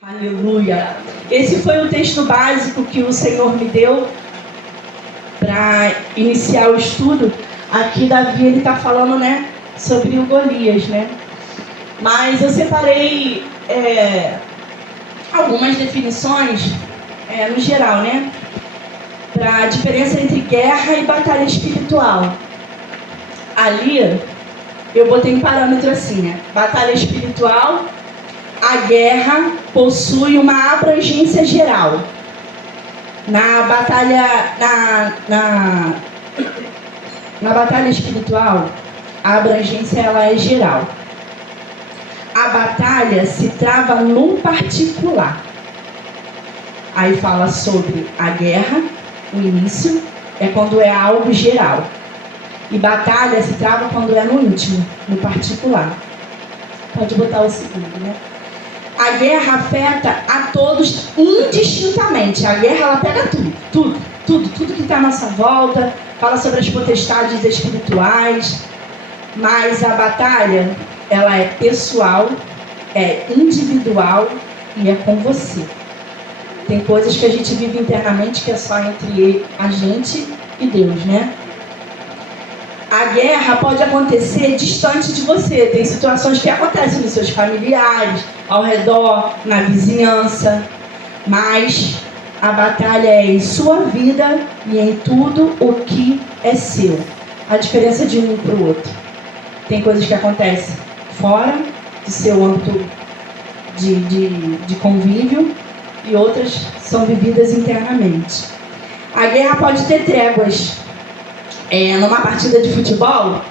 Aleluia! Esse foi o texto básico que o Senhor me deu para iniciar o estudo. Aqui Davi ele está falando, né, sobre o Golias, né? Mas eu separei algumas definições no geral, né, para a diferença entre guerra e batalha espiritual. Ali eu botei um parâmetro assim, né? Batalha espiritual. A guerra possui uma abrangência geral. Na batalha espiritual, a abrangência ela é geral. A batalha se trava no particular. Aí fala sobre a guerra, o início, é quando é algo geral. E batalha se trava quando é no íntimo, no particular. Pode botar o segundo, né? A guerra afeta a todos indistintamente. A guerra ela pega tudo que está à nossa volta, fala sobre as potestades espirituais, mas a batalha ela é pessoal, é individual e é com você. Tem coisas que a gente vive internamente que é só entre a gente e Deus, né? A guerra pode acontecer distante de você. Tem situações que acontecem nos seus familiares, ao redor, na vizinhança. Mas a batalha é em sua vida e em tudo o que é seu. A diferença de um para o outro. Tem coisas que acontecem fora do seu âmbito de convívio e outras são vividas internamente. A guerra pode ter tréguas. Numa partida de futebol,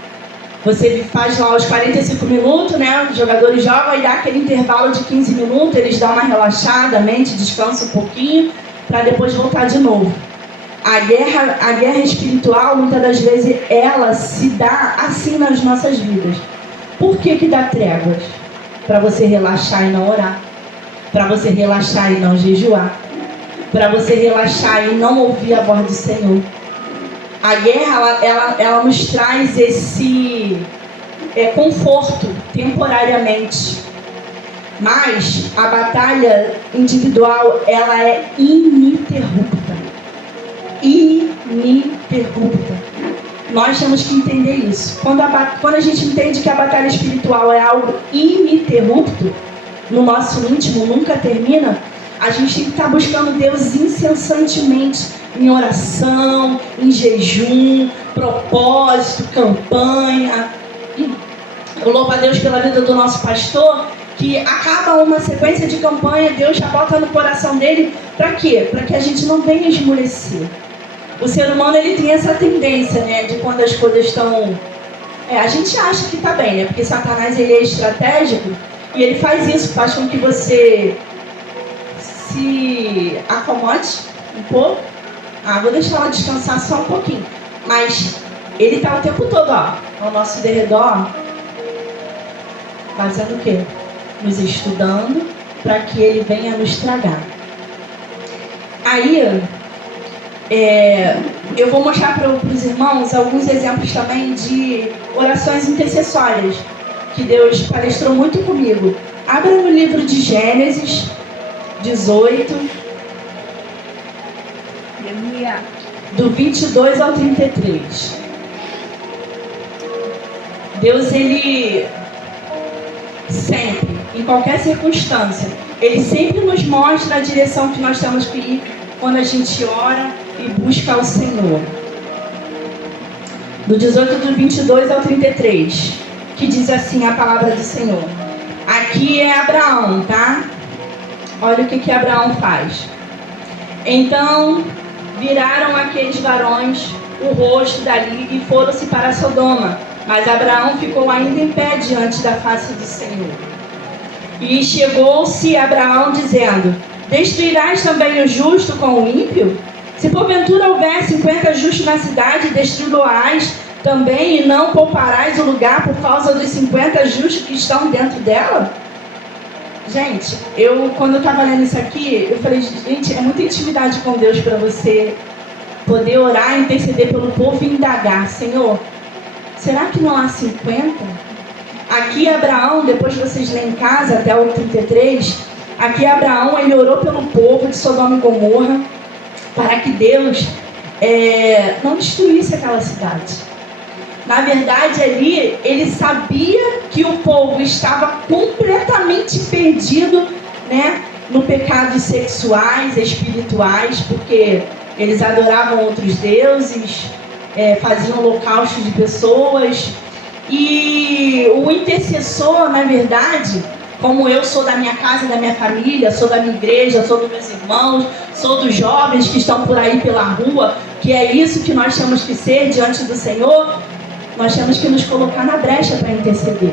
você faz lá os 45 minutos, né? Os jogadores jogam e dá aquele intervalo de 15 minutos, eles dão uma relaxada, a mente descansa um pouquinho, para depois voltar de novo. A guerra espiritual, muitas das vezes, ela se dá assim nas nossas vidas. Por que dá tréguas? Para você relaxar e não orar. Para você relaxar e não jejuar. Para você relaxar e não ouvir a voz do Senhor. A guerra, ela nos traz esse conforto temporariamente. Mas a batalha individual, ela é ininterrupta. Ininterrupta. Nós temos que entender isso. Quando a gente entende que a batalha espiritual é algo ininterrupto, no nosso íntimo nunca termina, a gente tem que estar buscando Deus incessantemente, em oração, em jejum, propósito, campanha. Eu louvo a Deus pela vida do nosso pastor, que acaba uma sequência de campanha, Deus já bota no coração dele, para quê? Para que a gente não venha esmorecer. O ser humano ele tem essa tendência, né, de quando as coisas estão... a gente acha que está bem, né, porque Satanás ele é estratégico, e ele faz isso, faz com que você se acomode um pouco. Vou deixar ela descansar só um pouquinho. Mas ele está o tempo todo, ao nosso derredor, fazendo o quê? Nos estudando para que ele venha nos tragar. Aí, eu vou mostrar para os irmãos alguns exemplos também de orações intercessórias que Deus palestrou muito comigo. Abra no livro de Gênesis 18, do 22 ao 33. Deus, ele sempre, em qualquer circunstância, ele sempre nos mostra a direção que nós temos que ir quando a gente ora e busca o Senhor. Do 18 do 22 ao 33, que diz assim a palavra do Senhor. Aqui é Abraão, tá? Olha o que Abraão faz. Então viraram aqueles varões o rosto dali e foram-se para Sodoma. Mas Abraão ficou ainda em pé diante da face do Senhor. E chegou-se Abraão dizendo: destruirás também o justo com o ímpio? Se porventura houver 50 justos na cidade, destruí-lo-ás também, e não pouparás o lugar por causa dos 50 justos que estão dentro dela? Gente, quando eu estava lendo isso aqui, eu falei, gente, é muita intimidade com Deus para você poder orar, interceder pelo povo e indagar. Senhor, será que não há 50? Aqui Abraão, depois vocês lerem em casa, até o 33, Aqui Abraão, ele orou pelo povo de Sodoma e Gomorra para que Deus não destruísse aquela cidade. Na verdade, ali, ele sabia que o povo estava completamente perdido, né, no pecados sexuais, espirituais, porque eles adoravam outros deuses, faziam holocaustos de pessoas. E o intercessor, na verdade, como eu sou da minha casa, da minha família, sou da minha igreja, sou dos meus irmãos, sou dos jovens que estão por aí pela rua, que é isso que nós temos que ser diante do Senhor, nós temos que nos colocar na brecha para interceder.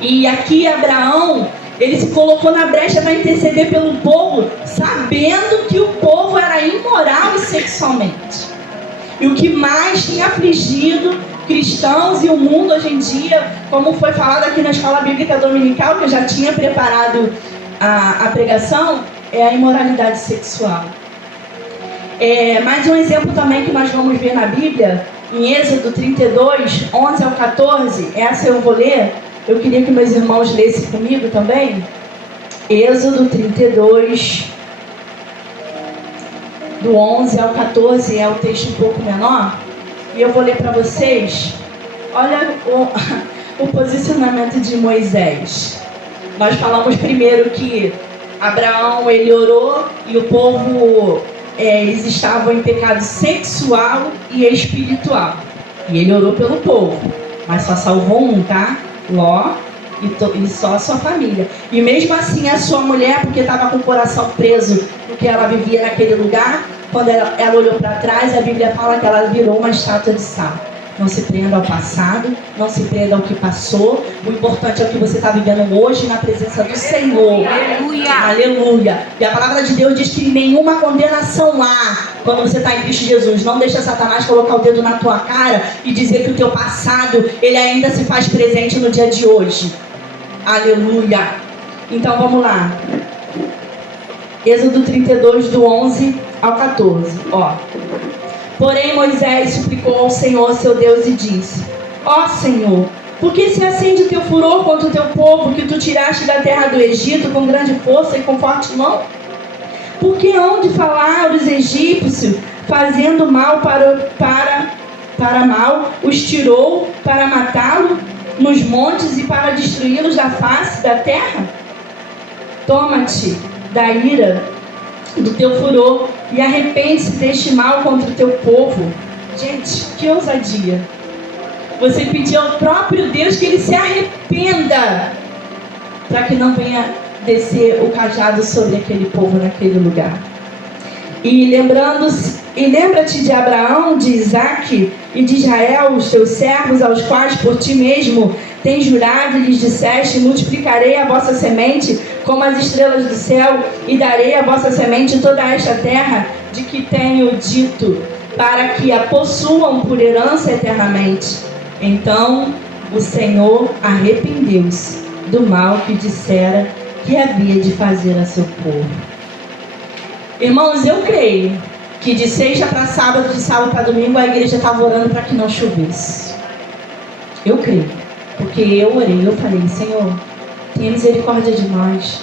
E aqui Abraão, ele se colocou na brecha para interceder pelo povo, sabendo que o povo era imoral e sexualmente. E o que mais tinha afligido cristãos e o mundo hoje em dia, como foi falado aqui na escola bíblica dominical, que eu já tinha preparado a pregação, é a imoralidade sexual. Mais um exemplo também que nós vamos ver na Bíblia, em Êxodo 32, 11 ao 14, essa eu vou ler, eu queria que meus irmãos lessem comigo também. Êxodo 32, do 11 ao 14, é o texto um pouco menor, e eu vou ler para vocês. Olha o posicionamento de Moisés. Nós falamos primeiro que Abraão, ele orou e o povo, eles estavam em pecado sexual e espiritual. E ele orou pelo povo, mas só salvou um, tá? Ló e só a sua família. E mesmo assim a sua mulher, porque estava com o coração preso porque ela vivia naquele lugar, quando ela olhou para trás, a Bíblia fala que ela virou uma estátua de sal. Não se prenda ao passado, não se prenda ao que passou. O importante é o que você está vivendo hoje na presença do Senhor. Aleluia. Aleluia. E a palavra de Deus diz que nenhuma condenação há quando você está em Cristo Jesus. Não deixa Satanás colocar o dedo na tua cara e dizer que o teu passado, ele ainda se faz presente no dia de hoje. Aleluia. Então vamos lá. Êxodo 32, do 11 ao 14. Porém Moisés suplicou ao Senhor seu Deus e disse: Ó Senhor, por que se acende o teu furor contra o teu povo, que tu tiraste da terra do Egito com grande força e com forte mão? Por que hão de falar os egípcios, fazendo mal para mal, os tirou para matá-lo nos montes e para destruí-los da face da terra? Toma-te da ira do teu furor e arrepende-se deste mal contra o teu povo. Gente, que ousadia! Você pediu ao próprio Deus que ele se arrependa para que não venha descer o cajado sobre aquele povo naquele lugar. E lembra-te de Abraão, de Isaque e de Israel, os teus servos, aos quais por ti mesmo tens jurado, e lhes disseste: multiplicarei a vossa semente como as estrelas do céu, e darei a vossa semente toda esta terra, de que tenho dito, para que a possuam por herança eternamente. Então o Senhor arrependeu-se do mal que dissera que havia de fazer a seu povo. Irmãos, eu creio que de sexta para sábado, de sábado para domingo, a igreja estava orando para que não chovesse. Eu creio, porque eu orei, eu falei: Senhor, tenha misericórdia de nós.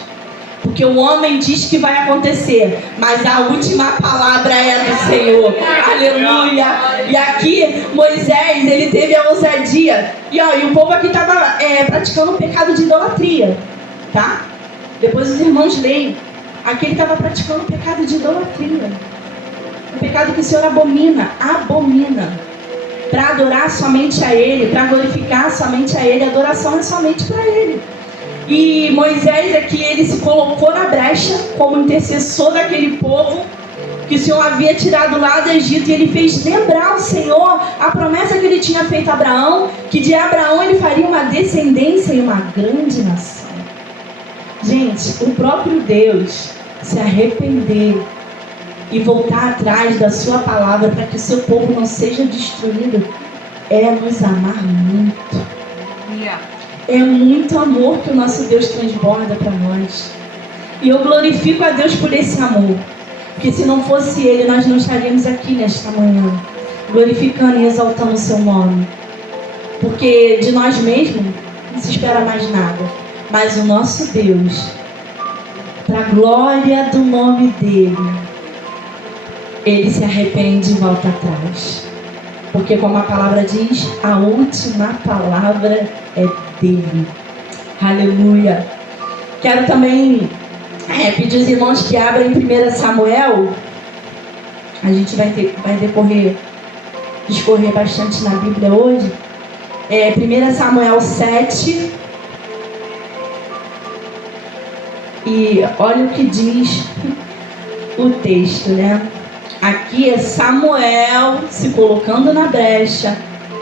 Porque o homem diz que vai acontecer, mas a última palavra é do Senhor. Aleluia! E aqui Moisés, ele teve a ousadia. E o povo aqui estava praticando o pecado de idolatria, tá? Depois os irmãos leem. Aqui ele estava praticando o pecado de idolatria. O pecado que o Senhor abomina. Para adorar somente a Ele, para glorificar somente a Ele. A adoração é somente para Ele. E Moisés aqui, ele se colocou na brecha como intercessor daquele povo que o Senhor havia tirado lá do Egito, e ele fez lembrar ao Senhor a promessa que ele tinha feito a Abraão, que de Abraão ele faria uma descendência e uma grande nação. Gente, o próprio Deus se arrepender e voltar atrás da sua palavra para que o seu povo não seja destruído é nos amar muito. É muito amor que o nosso Deus transborda para nós. E eu glorifico a Deus por esse amor. Porque se não fosse Ele, nós não estaríamos aqui nesta manhã, glorificando e exaltando o seu nome. Porque de nós mesmos não se espera mais nada. Mas o nosso Deus, para a glória do nome dele, ele se arrepende e volta atrás. Porque, como a palavra diz, a última palavra é dele. Aleluia. Quero também pedir os irmãos que abram em 1 Samuel. A gente vai discorrer bastante na Bíblia hoje. 1 Samuel 7. E olha o que diz o texto, né? Aqui é Samuel se colocando na brecha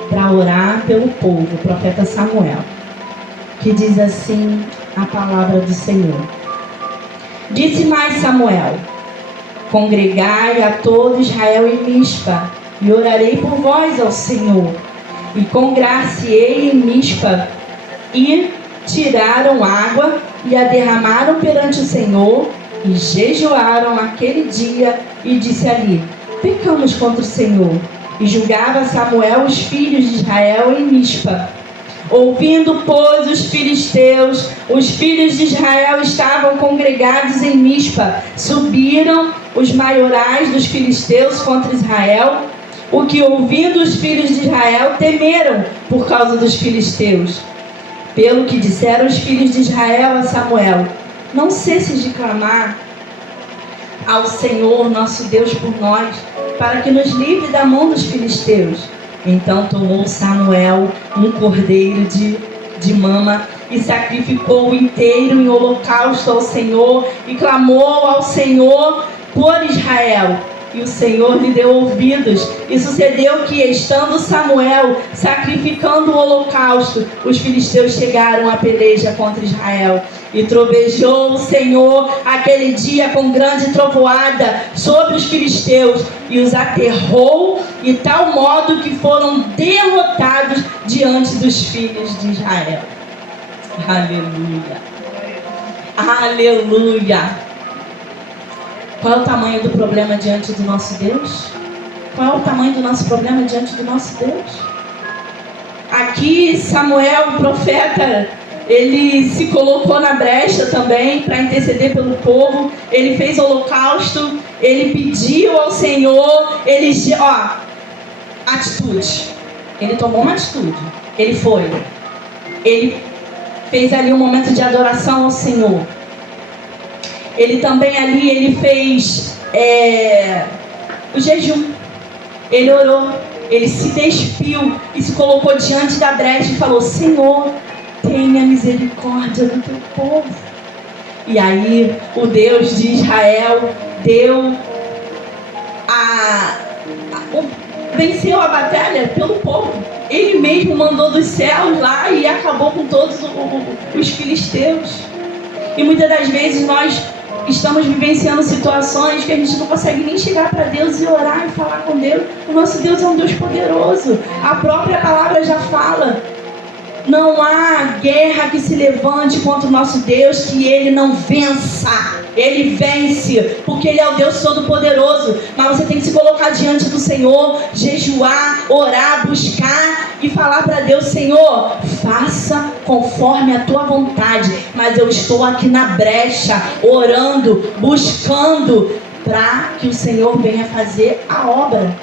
para orar pelo povo, o profeta Samuel, que diz assim a palavra do Senhor. Disse mais Samuel: congregai a todo Israel em Mispa, e orarei por vós ao Senhor. E congraciei em Mispa, e tiraram água, e a derramaram perante o Senhor, e jejuaram aquele dia, e disse ali: pecamos contra o Senhor. E julgava Samuel os filhos de Israel em Mispa. Ouvindo, pois, os filisteus, os filhos de Israel estavam congregados em Mispa. Subiram os maiorais dos filisteus contra Israel, o que, ouvindo os filhos de Israel, temeram por causa dos filisteus. Pelo que disseram os filhos de Israel a Samuel: não cesses de clamar ao Senhor nosso Deus por nós, para que nos livre da mão dos filisteus. Então tomou Samuel um cordeiro de mama e sacrificou-o inteiro em holocausto ao Senhor, e clamou ao Senhor por Israel. E o Senhor lhe deu ouvidos. E sucedeu que, estando Samuel sacrificando o holocausto, os filisteus chegaram à peleja contra Israel. E trovejou o Senhor aquele dia com grande trovoada sobre os filisteus, e os aterrou, de tal modo que foram derrotados diante dos filhos de Israel. Aleluia. Aleluia. Qual é o tamanho do problema diante do nosso Deus? Qual é o tamanho do nosso problema diante do nosso Deus? Aqui Samuel, o profeta, ele se colocou na brecha também para interceder pelo povo. Ele fez holocausto, ele pediu ao Senhor, atitude. Ele tomou uma atitude. Ele fez ali um momento de adoração ao Senhor. Ele também ali, fez o jejum. Ele orou, ele se despiu e se colocou diante da brecha e falou: Senhor, tenha misericórdia do teu povo. E aí o Deus de Israel venceu a batalha pelo povo. Ele mesmo mandou dos céus lá e acabou com todos os filisteus. E muitas das vezes nós estamos vivenciando situações que a gente não consegue nem chegar para Deus e orar e falar com Deus. O nosso Deus é um Deus poderoso. A própria palavra já fala: não há guerra que se levante contra o nosso Deus que Ele não vença. Ele vence, porque Ele é o Deus Todo-Poderoso. Mas você tem que se colocar diante do Senhor, jejuar, orar, buscar e falar para Deus: Senhor, faça conforme a tua vontade, mas eu estou aqui na brecha, orando, buscando, para que o Senhor venha fazer a obra,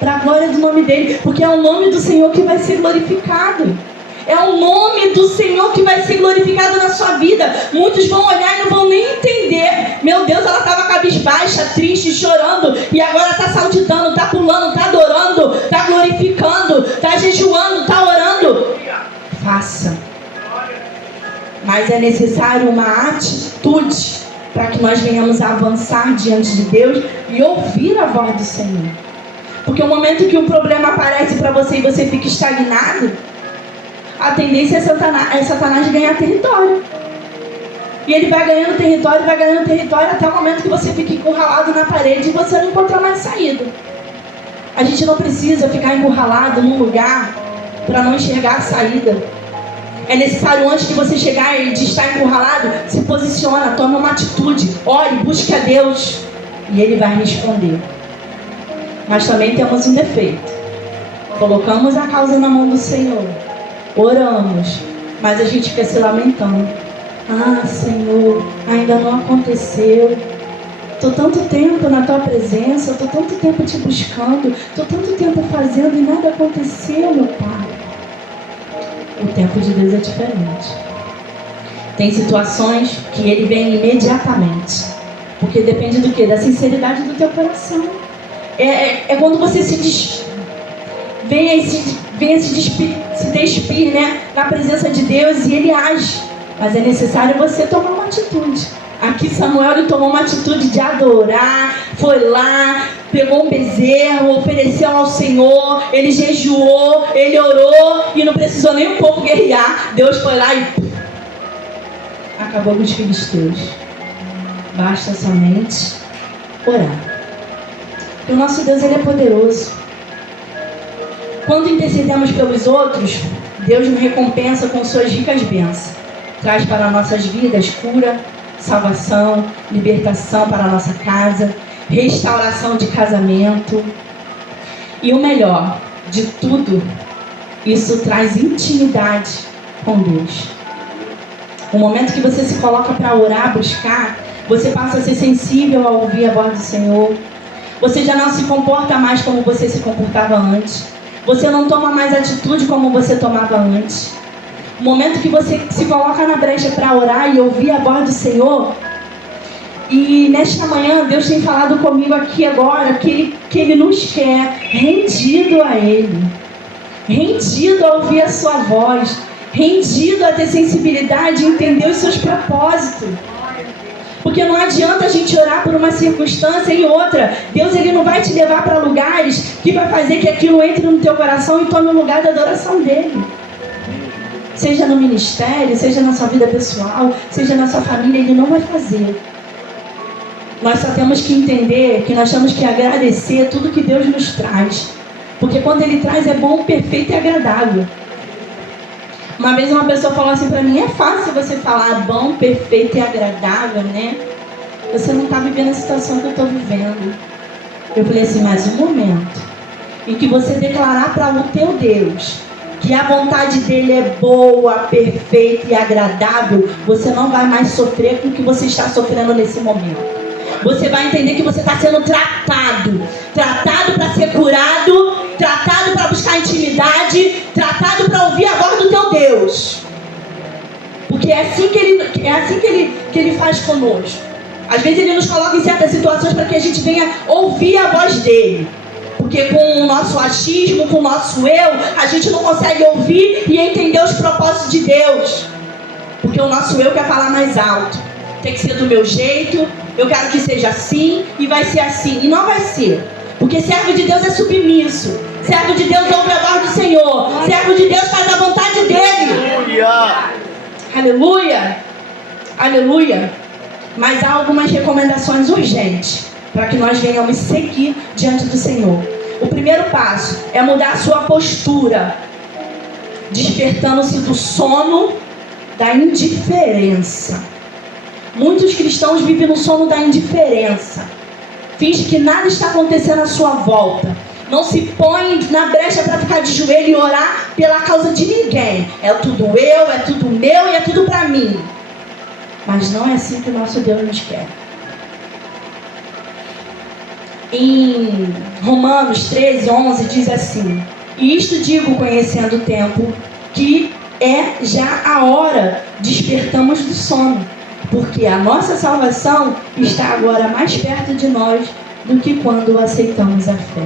para a glória do nome dEle, porque é o nome do Senhor que vai ser glorificado. É o nome do Senhor que vai ser glorificado na sua vida. Muitos vão olhar e não vão nem entender. Meu Deus, ela estava cabisbaixa, triste, chorando, e agora está saltitando, está pulando, está adorando, está glorificando, está jejuando, está orando. Faça. Mas é necessário uma atitude para que nós venhamos a avançar diante de Deus e ouvir a voz do Senhor. Porque o momento que o problema aparece para você e você fica estagnado, a tendência é Satanás ganhar território. E ele vai ganhando território até o momento que você fica encurralado na parede e você não encontra mais saída. A gente não precisa ficar encurralado num lugar para não enxergar a saída. É necessário, antes de você chegar e de estar encurralado, se posiciona, toma uma atitude, ore, busque a Deus e Ele vai responder. Mas também temos um defeito: colocamos a causa na mão do Senhor, oramos, mas a gente fica se lamentando. Ah, Senhor, ainda não aconteceu. Estou tanto tempo na tua presença, estou tanto tempo te buscando, estou tanto tempo fazendo e nada aconteceu, meu Pai. O tempo de Deus é diferente. Tem situações que Ele vem imediatamente. Porque depende do quê? Da sinceridade do teu coração. É quando você venha se despir, né, na presença de Deus e Ele age. Mas é necessário você tomar uma atitude. Aqui Samuel tomou uma atitude de adorar, foi lá, pegou um bezerro, ofereceu ao Senhor, ele jejuou, ele orou e não precisou nem um pouco guerrear. Deus foi lá e acabou com os filisteus. Basta somente orar. O nosso Deus, Ele é poderoso. Quando intercedemos pelos outros, Deus nos recompensa com suas ricas bênçãos. Traz para nossas vidas cura, salvação, libertação para a nossa casa, restauração de casamento. E o melhor de tudo, isso traz intimidade com Deus. O momento que você se coloca para orar, buscar, você passa a ser sensível a ouvir a voz do Senhor. Você já não se comporta mais como você se comportava antes. Você não toma mais atitude como você tomava antes. O momento que você se coloca na brecha para orar e ouvir a voz do Senhor. E nesta manhã Deus tem falado comigo aqui agora que Ele nos quer rendido a Ele. Rendido a ouvir a sua voz. Rendido a ter sensibilidade e entender os seus propósitos. Porque não adianta a gente orar por uma circunstância e outra. Deus, Ele não vai te levar para lugares que vai fazer que aquilo entre no teu coração e tome o lugar da adoração dEle. Seja no ministério, seja na sua vida pessoal, seja na sua família, Ele não vai fazer. Nós só temos que entender que nós temos que agradecer tudo que Deus nos traz. Porque quando Ele traz é bom, perfeito e agradável. Uma vez uma pessoa falou assim para mim: é fácil você falar bom, perfeito e agradável, né? Você não está vivendo a situação que eu estou vivendo. Eu falei assim: mas o momento em que você declarar para o teu Deus que a vontade dele é boa, perfeita e agradável, você não vai mais sofrer com o que você está sofrendo nesse momento. Você vai entender que você está sendo tratado para ser curado, tratado para buscar intimidade, tratado para ouvir a voz do teu Deus. Porque é assim que ele faz conosco. Às vezes Ele nos coloca em certas situações para que a gente venha ouvir a voz dele. Porque com o nosso achismo, com o nosso eu, a gente não consegue ouvir e entender os propósitos de Deus. Porque o nosso eu quer falar mais alto. Tem que ser do meu jeito, eu quero que seja assim e vai ser assim. E não vai ser. Porque servo de Deus é submisso. Servo de Deus ouve a voz do Senhor. Servo de Deus faz a vontade dele. Aleluia! Aleluia! Aleluia! Mas há algumas recomendações urgentes para que nós venhamos seguir diante do Senhor. O primeiro passo é mudar a sua postura, despertando-se do sono da indiferença. Muitos cristãos vivem no sono da indiferença. Finge que nada está acontecendo à sua volta. Não se põe na brecha para ficar de joelho e orar pela causa de ninguém. É tudo eu, é tudo meu e é tudo para mim. Mas não é assim que o nosso Deus nos quer. Em Romanos 13:11 diz assim: e isto digo conhecendo o tempo, que é já a hora, despertamos do sono, porque a nossa salvação está agora mais perto de nós do que quando aceitamos a fé.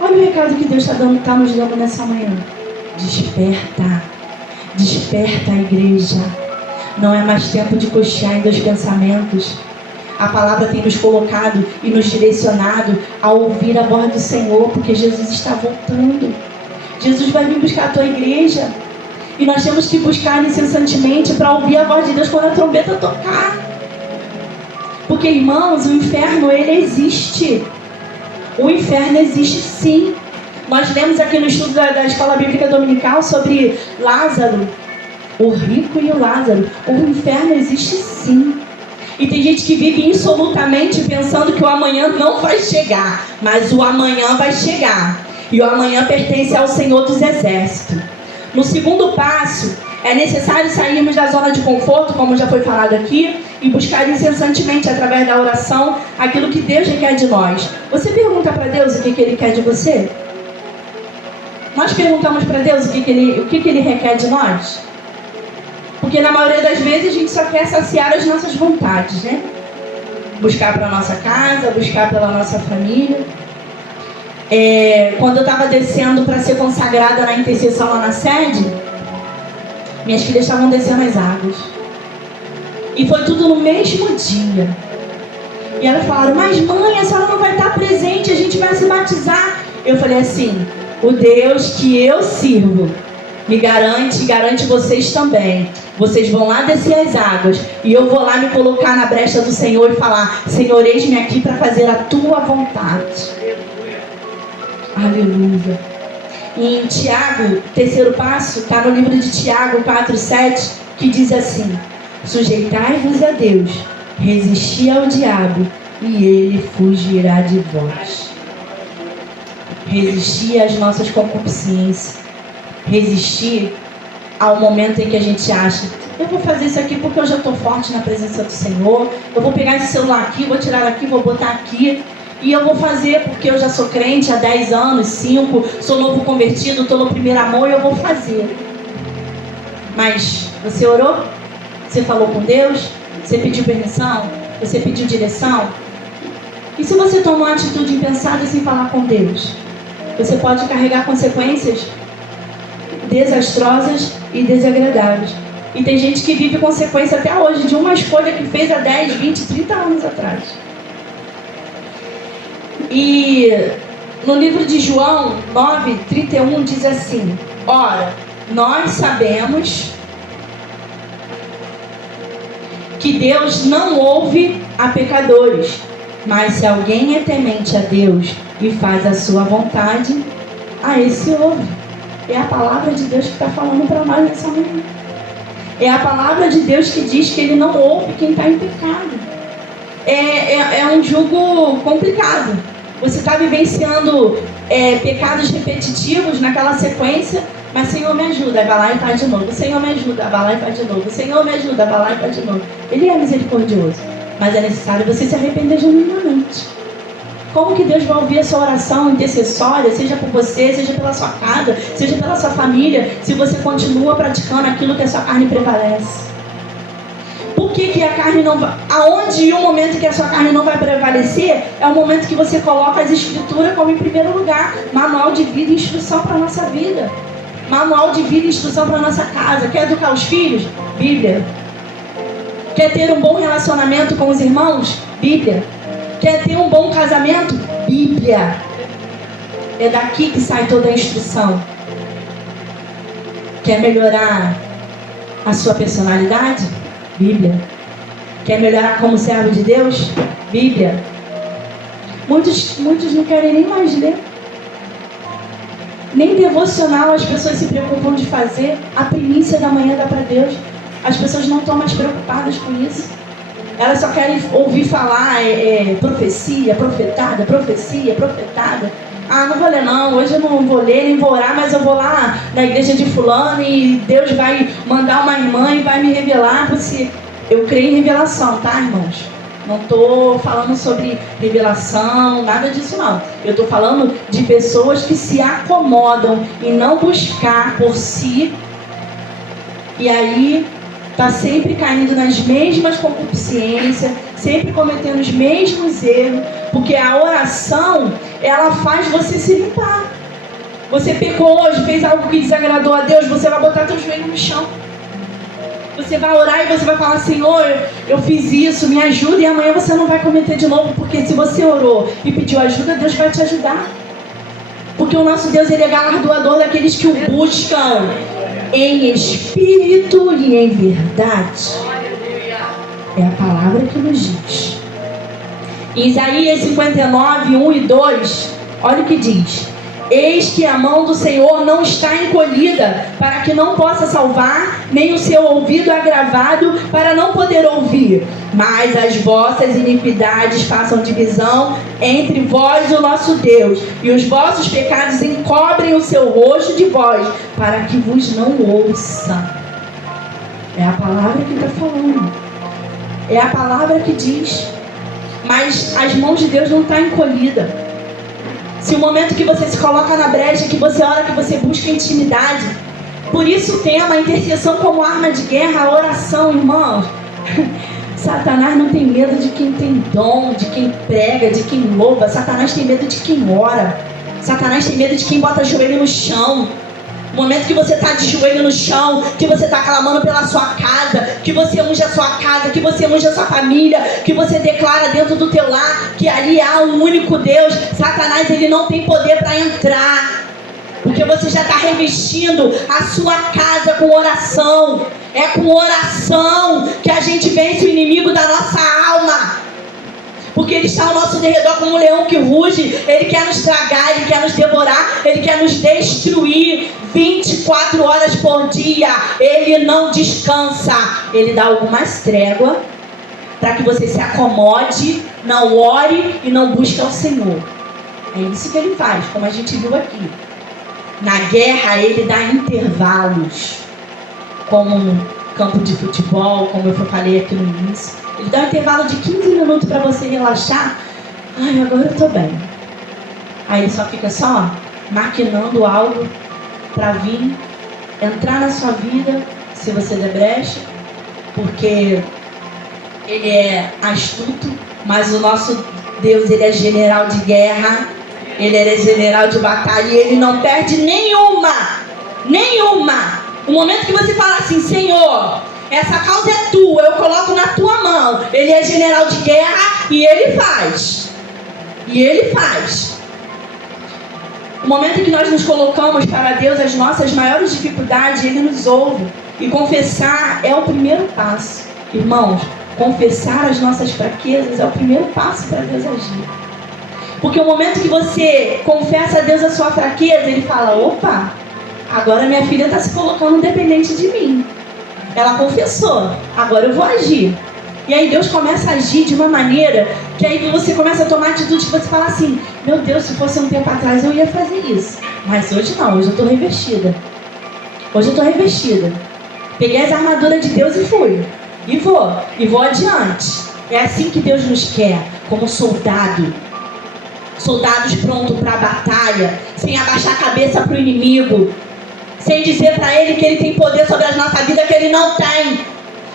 Olha o recado que Deus está nos dando nessa manhã. Desperta, desperta a igreja. Não é mais tempo de cochear em dois pensamentos. A palavra tem nos colocado e nos direcionado a ouvir a voz do Senhor, porque Jesus está voltando. Jesus vai vir buscar a tua igreja. E nós temos que buscar incessantemente para ouvir a voz de Deus quando a trombeta tocar. Porque, irmãos, o inferno, ele existe. O inferno existe sim. Nós lemos aqui no estudo da Escola Bíblica Dominical sobre Lázaro, o rico e o Lázaro. O inferno existe sim. E tem gente que vive insolutamente pensando que o amanhã não vai chegar. Mas o amanhã vai chegar. E o amanhã pertence ao Senhor dos Exércitos. No segundo passo, É necessário sairmos da zona de conforto, como já foi falado aqui, e buscar incessantemente, através da oração, aquilo que Deus requer de nós. Você pergunta para Deus o que Ele quer de você? Nós perguntamos para Deus o que Ele requer de nós? Porque na maioria das vezes a gente só quer saciar as nossas vontades, né? Buscar para a nossa casa, buscar pela nossa família. Quando eu estava descendo para ser consagrada na intercessão lá na sede, minhas filhas estavam descendo as águas. E foi tudo no mesmo dia. E elas falaram, mas mãe, a senhora não vai estar presente, a gente vai se batizar. Eu falei assim, o Deus que eu sirvo me garante vocês também. Vocês vão lá descer as águas e eu vou lá me colocar na brecha do Senhor e falar, Senhor, eis-me aqui para fazer a tua vontade. Aleluia. E em Tiago, terceiro passo, está no livro de Tiago 4:7, que diz assim, sujeitai-vos a Deus, resisti ao diabo e ele fugirá de vós. Resistir às nossas concupiscências, resistir ao momento em que a gente acha, eu vou fazer isso aqui porque eu já estou forte na presença do Senhor, eu vou pegar esse celular aqui, vou tirar daqui, vou botar aqui, e eu vou fazer porque eu já sou crente há 10 anos, 5, sou novo convertido, estou no primeiro amor e eu vou fazer. Mas você orou? Você falou com Deus? Você pediu permissão? Você pediu direção? E se você tomou uma atitude impensada sem falar com Deus? Você pode carregar consequências desastrosas e desagradáveis. E tem gente que vive consequência até hoje de uma escolha que fez há 10, 20, 30 anos atrás. E no livro de João 9:31 diz assim, ora, nós sabemos que Deus não ouve a pecadores, mas se alguém é temente a Deus e faz a sua vontade, a esse ouve. É a palavra de Deus que está falando para nós nessa manhã. É a palavra de Deus que diz que Ele não ouve quem está em pecado. É um jugo complicado. Você está vivenciando pecados repetitivos naquela sequência, mas Senhor me ajuda, vai lá e faz de novo. Senhor me ajuda, vai lá e faz de novo. Senhor me ajuda, vai lá e faz de novo. Ele é misericordioso, mas é necessário você se arrepender genuinamente. Como que Deus vai ouvir a sua oração intercessória, seja por você, seja pela sua casa, seja pela sua família, se você continua praticando aquilo que a sua carne prevalece? Por que a carne não vai... Aonde o momento que a sua carne não vai prevalecer é o momento que você coloca as escrituras como em primeiro lugar. Manual de vida e instrução para a nossa vida. Manual de vida e instrução para a nossa casa. Quer educar os filhos? Bíblia. Quer ter um bom relacionamento com os irmãos? Bíblia. Quer ter um bom casamento? Bíblia. É daqui que sai toda a instrução. Quer melhorar a sua personalidade? Bíblia. Quer melhorar como servo de Deus? Bíblia. Muitos não querem nem mais ler. Nem devocional as pessoas se preocupam de fazer. A primícia da manhã dá para Deus. As pessoas não estão mais preocupadas com isso. Elas só querem ouvir falar profecia, profetada, profecia, profetada. Ah, não vou ler não, hoje eu não vou ler, nem vou orar, mas eu vou lá na igreja de fulano e Deus vai mandar uma irmã e vai me revelar. Eu creio em revelação, tá, irmãos? Não estou falando sobre revelação, nada disso não. Eu estou falando de pessoas que se acomodam em não buscar por si. E aí está sempre caindo nas mesmas concupiscências, sempre cometendo os mesmos erros, porque a oração, ela faz você se limpar. Você pecou hoje, fez algo que desagradou a Deus, você vai botar teu joelho no chão. Você vai orar e você vai falar, Senhor, eu fiz isso, me ajuda, e amanhã você não vai cometer de novo, porque se você orou e pediu ajuda, Deus vai te ajudar. Porque o nosso Deus, Ele é galardoador daqueles que o buscam em espírito e em verdade. É a palavra que nos diz. Em Isaías 59, 1 e 2, olha o que diz: eis que a mão do Senhor não está encolhida, para que não possa salvar, nem o seu ouvido agravado, para não poder ouvir. Mas as vossas iniquidades façam divisão entre vós e o nosso Deus, e os vossos pecados encobrem o seu rosto de vós, para que vos não ouça. É a palavra que está falando. É a palavra que diz. Mas as mãos de Deus não estão encolhidas. Se o momento que você se coloca na brecha, que você ora, que você busca intimidade. Por isso o tema, a intercessão como arma de guerra, a oração, irmãos. Satanás não tem medo de quem tem dom, de quem prega, de quem louva. Satanás tem medo de quem ora. Satanás tem medo de quem bota joelho no chão. No momento que você está de joelho no chão, que você está clamando pela sua casa, que você unge a sua casa, que você unge a sua família, que você declara dentro do teu lar que ali há um único Deus, Satanás ele não tem poder para entrar, porque você já está revestindo a sua casa com oração. É com oração que a gente vence o inimigo da nossa alma. Porque ele está ao nosso derredor como um leão que ruge. Ele quer nos tragar, ele quer nos devorar, ele quer nos destruir 24 horas por dia. Ele não descansa. Ele dá algumas tréguas para que você se acomode, não ore e não busque ao Senhor. É isso que ele faz, como a gente viu aqui. Na guerra ele dá intervalos, como um campo de futebol, como eu falei aqui no início. Ele dá um intervalo de 15 minutos para você relaxar. Ai, agora eu estou bem. Aí ele só fica maquinando algo para vir, entrar na sua vida, se você der brecha, porque ele é astuto, mas o nosso Deus, ele é general de guerra, ele é general de batalha e ele não perde nenhuma. O momento que você fala assim, Senhor, essa causa é tua, eu coloco na tua mão. Ele é general de guerra e ele faz. O momento em que nós nos colocamos para Deus as nossas maiores dificuldades, Ele nos ouve. E confessar é o primeiro passo. Irmãos, confessar as nossas fraquezas é o primeiro passo para Deus agir. Porque o momento que você confessa a Deus a sua fraqueza, Ele fala, opa, agora minha filha está se colocando dependente de mim. Ela confessou, agora eu vou agir. E aí Deus começa a agir de uma maneira que aí você começa a tomar atitude que você fala assim, meu Deus, se fosse um tempo atrás eu ia fazer isso. Mas hoje não, hoje eu estou revestida. Peguei as armaduras de Deus e fui. E vou adiante. É assim que Deus nos quer, como soldado. Soldados prontos para a batalha, sem abaixar a cabeça para o inimigo. Sem dizer para ele que ele tem poder sobre a nossa vida, que ele não tem.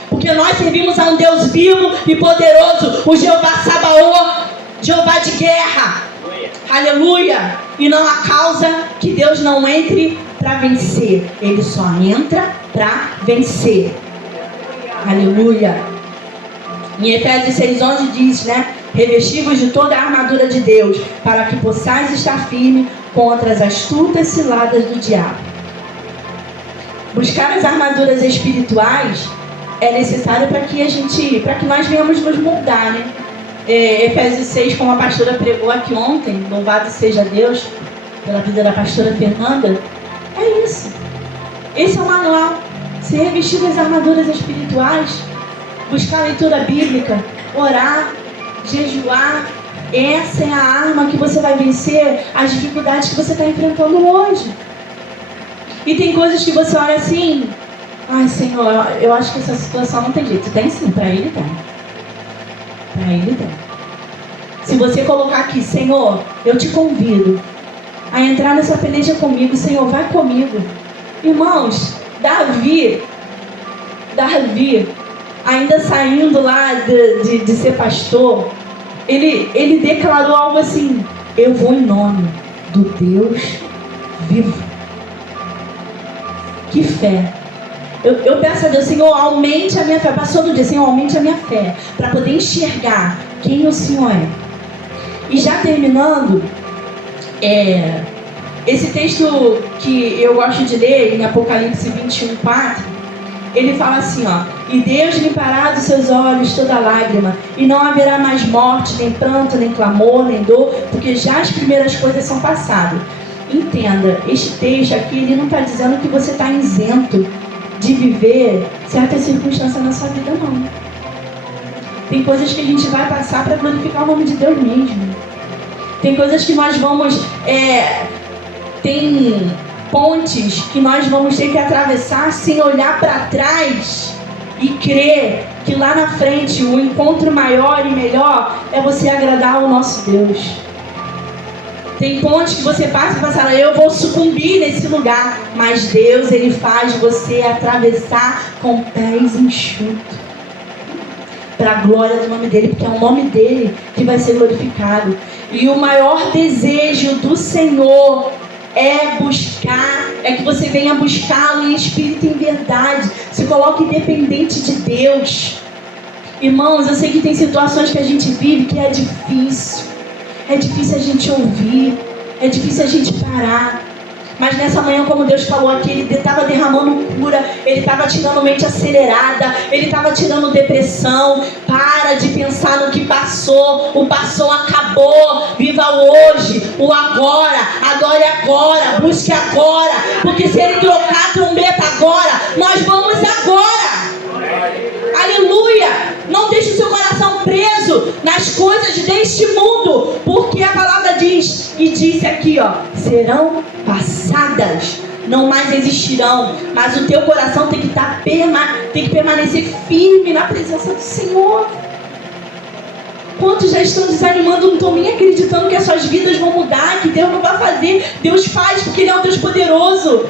Porque nós servimos a um Deus vivo e poderoso, o Jeová Sabaoth, Jeová de guerra. Aleluia! E não há causa que Deus não entre para vencer. Ele só entra para vencer. Aleluia! Em Efésios 6,11 diz, revesti-vos de toda a armadura de Deus, para que possais estar firme contra as astutas ciladas do diabo. Buscar as armaduras espirituais é necessário para que nós venhamos nos moldar, Efésios 6, como a pastora pregou aqui ontem, louvado seja Deus pela vida da pastora Fernanda, é isso. Esse é o manual. Ser revestido das armaduras espirituais, buscar a leitura bíblica, orar, jejuar. Essa é a arma que você vai vencer as dificuldades que você está enfrentando hoje. E tem coisas que você olha assim, ai Senhor, eu acho que essa situação não tem jeito. Tem sim, para Ele tem. Para Ele tem. Se você colocar aqui, Senhor, eu te convido a entrar nessa peleja comigo, Senhor, vai comigo. Irmãos, Davi, ainda saindo lá de ser pastor, ele declarou algo assim, eu vou em nome do Deus vivo. Que fé. Eu peço a Deus, Senhor, aumente a minha fé. Passou do dia, Senhor, aumente a minha fé, para poder enxergar quem o Senhor é. E já terminando, esse texto que eu gosto de ler, em Apocalipse 21:4, ele fala assim, e Deus limpará dos seus olhos toda lágrima, e não haverá mais morte, nem pranto, nem clamor, nem dor, porque já as primeiras coisas são passadas. Entenda, este texto aqui, ele não está dizendo que você está isento de viver certas circunstâncias na sua vida, não. Tem coisas que a gente vai passar para glorificar o nome de Deus mesmo. Tem coisas que nós vamos... tem pontes que nós vamos ter que atravessar sem olhar para trás, e crer que lá na frente o encontro maior e melhor é você agradar ao nosso Deus. Tem pontos que você passa e fala, eu vou sucumbir nesse lugar, mas Deus, Ele faz você atravessar com pés enxutos, para a glória do nome dEle, porque é o nome dEle que vai ser glorificado. E o maior desejo do Senhor é que você venha buscá-lo em espírito e em verdade, se coloque dependente de Deus. Irmãos, eu sei que tem situações que a gente vive que é difícil a gente ouvir, é difícil a gente parar. Mas nessa manhã, como Deus falou aqui, Ele estava derramando cura, Ele estava tirando mente acelerada, Ele estava tirando depressão. Para de pensar no que passou, o passou acabou. Viva o hoje, o agora, adore agora, busque agora. Porque se Ele trocar a trombeta agora, nós vamos agora. Aleluia! Não deixe o seu coração preso nas coisas deste mundo, porque a palavra diz, e disse aqui, serão passadas, não mais existirão. Mas o teu coração tem que permanecer firme na presença do Senhor. Quantos já estão desanimando, não estão nem acreditando que as suas vidas vão mudar, que Deus não vai fazer? Deus faz, porque Ele é um Deus poderoso.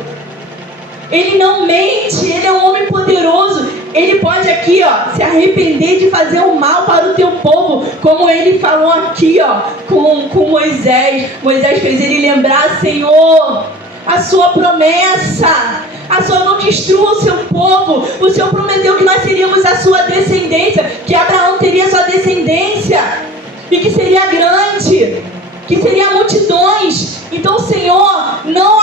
Ele não mente, Ele é um homem poderoso. Ele pode aqui, se arrepender de fazer o mal para o teu povo, como Ele falou aqui, com Moisés. Moisés fez ele lembrar, Senhor, a sua promessa. Não destrua o seu povo. O Senhor prometeu que nós seríamos a sua descendência, que Abraão teria sua descendência, e que seria grande, que seria multidões. Então, Senhor, não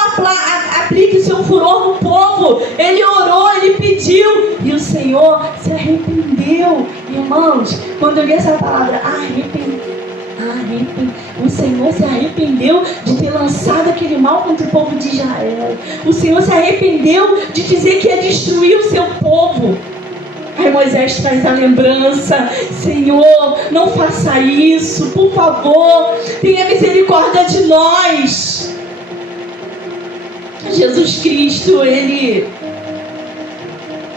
aplique o seu furor no povo. Ele orou, ele pediu, e o Senhor se arrependeu. Irmãos, quando eu li essa palavra, o Senhor se arrependeu de ter lançado aquele mal contra o povo de Israel. O Senhor se arrependeu de dizer que ia destruir o seu povo. Aí Moisés traz a lembrança, Senhor, não faça isso, por favor, tenha misericórdia de nós. Jesus Cristo, ele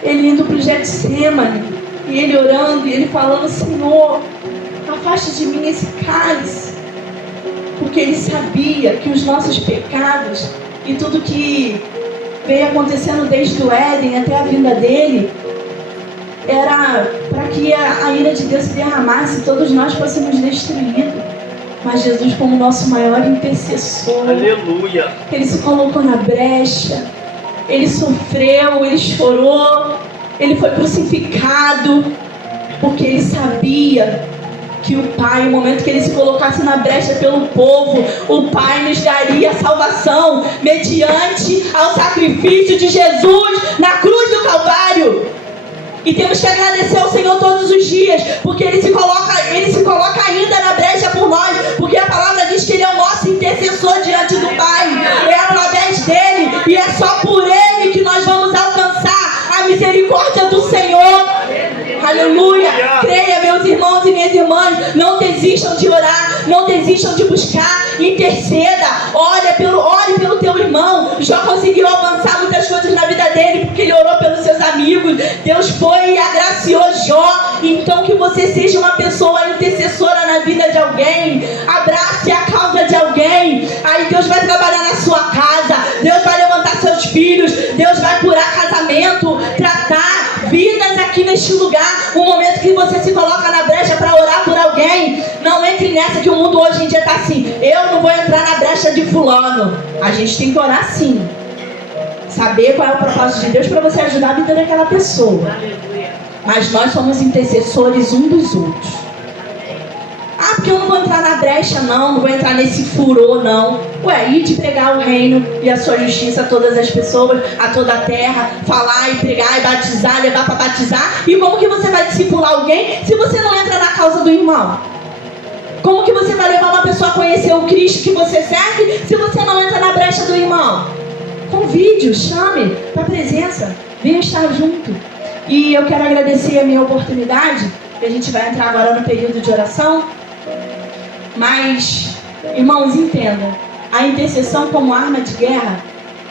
indo para o Getsemane, e ele orando, e ele falando, Senhor, afaste de mim esse cálice, porque ele sabia que os nossos pecados e tudo que veio acontecendo desde o Éden até a vinda dele, era para que a ira de Deus se derramasse e todos nós fôssemos destruídos. Mas Jesus, como nosso maior intercessor, aleluia, Ele se colocou na brecha, Ele sofreu, Ele chorou, Ele foi crucificado, porque Ele sabia que o Pai, no momento que Ele se colocasse na brecha pelo povo, o Pai nos daria salvação mediante ao sacrifício de Jesus na cruz do Calvário. E temos que agradecer ao Senhor todos os dias, porque Ele se coloca ainda na brecha por nós, porque a palavra diz que Ele é o nosso intercessor diante do Pai. É através dEle e é só por Ele que nós vamos alcançar a misericórdia do Senhor. Aleluia! Creia, meus irmãos e minhas irmãs, não desistam de orar, não desistam de buscar, interceda, ore pelo teu irmão. Jó conseguiu avançar muitas coisas na vida dele, porque ele orou pelos seus amigos. Deus foi e agraciou Jó. Então que você seja uma pessoa intercessora na vida de alguém, abrace a causa de alguém. Aí Deus vai trabalhar na sua casa, Deus vai levantar seus filhos, Deus vai curar casamento, tratar vidas aqui neste lugar. O momento que você se coloca na brecha para orar por alguém, não entre nessa que o mundo hoje em dia está assim, eu não vou entrar na brecha de fulano. A gente tem que orar sim, saber qual é o propósito de Deus para você ajudar a vida daquela pessoa. Mas nós somos intercessores um dos outros. Porque eu não vou entrar na brecha não vou entrar nesse furor não. Ir de pregar o reino e a sua justiça a todas as pessoas, a toda a terra, falar e pregar e batizar, levar para batizar. E como que você vai discipular alguém se você não entra na causa do irmão? Como que você vai levar uma pessoa a conhecer o Cristo que você serve se você não entra na brecha do irmão? Convide-o, chame para a presença, venha estar junto. E eu quero agradecer a minha oportunidade, que a gente vai entrar agora no período de oração. Mas, irmãos, entendam, a intercessão como arma de guerra,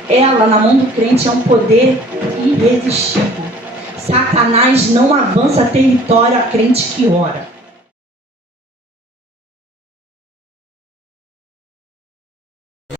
ela na mão do crente é um poder irresistível. Satanás não avança território a crente que ora.